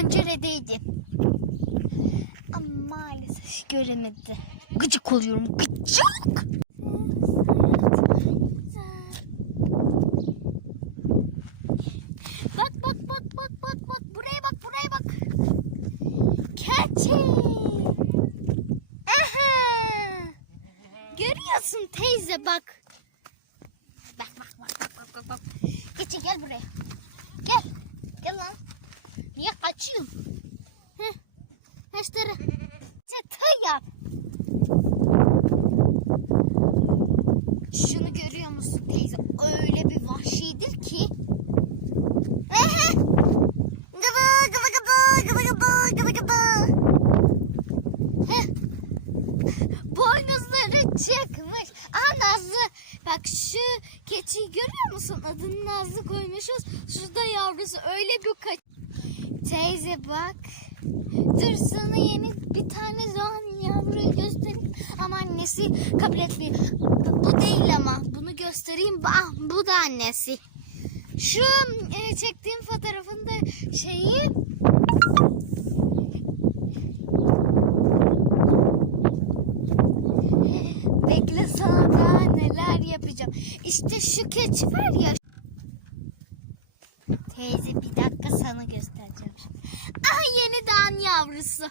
penceredeydi. Ama maalesef göremedi. Gıcık oluyorum gıcık. Bak bak bak bak bak bak buraya bak buraya bak. Keçi. Aha. Görüyorsun teyze bak. Bak bak bak bak bak bak. Keçi gel buraya. Gel. Gel lan. Niye kaçıyorsun? Heh. Taşları. Çatı yap. Şunu görüyor musun teyze? Öyle bir vahşidir ki. Ehe. Gıbı gıbı gıbı gıbı gıbı gıbı gıbı. Boynuzları çıkmış. Aa Nazlı. Bak şu keçiyi görüyor musun? Adını Nazlı koymuşuz. Şurada yavrusu öyle bir kaç... Teyze bak. Dur sana yeni bir tane doğan yavruyu göstereyim. Ama annesi kabul etmiyor. Bu değil ama. Bunu göstereyim. Ah, bu da annesi. Şu e, çektiğim fotoğrafında şeyi Bekle sana daha neler yapacağım. İşte şu keçi var ya. Teyze bir dakika sana göstereceğim şimdi. Ah yeni doğan yavrusu.